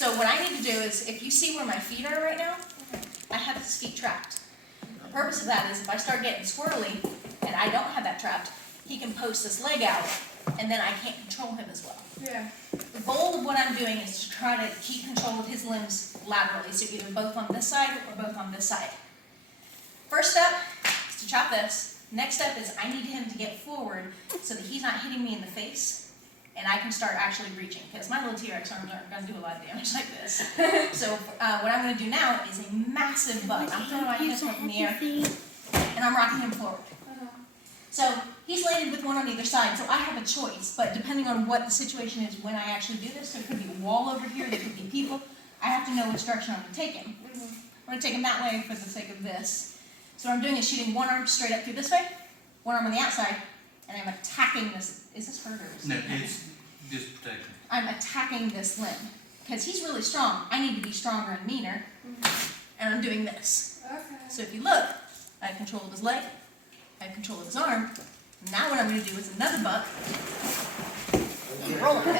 So what I need to do is, if you see where my feet are right now, I have his feet trapped. The purpose of that is if I start getting squirrely and I don't have that trapped, he can post this leg out and then I can't control him as well. Yeah. The goal of what I'm doing is to try to keep control of his limbs laterally, so either both on this side or both on this side. First step is to chop this. Next step is I need him to get forward so that he's not hitting me in the face and I can start actually reaching, because my little T-Rex arms aren't going to do a lot of damage like this. So what I'm going to do now is a massive butt. I'm throwing my hands up in the air and I'm rocking him forward. So he's landed with one on either side, so I have a choice, but depending on what the situation is when I actually do this, there could be a wall over here, there could be people, I have to know which direction I'm going to take him. I'm going to take him that way for the sake of this. So what I'm doing is shooting one arm straight up through this way, one arm on the outside, and I'm attacking this. Is this hurt or is No, it it's just protecting. I'm attacking this limb, because he's really strong. I need to be stronger and meaner, and I'm doing this. Okay. So if you look, I have control of his leg, I have control of his arm. Now what I'm going to do is another buck, and roll him.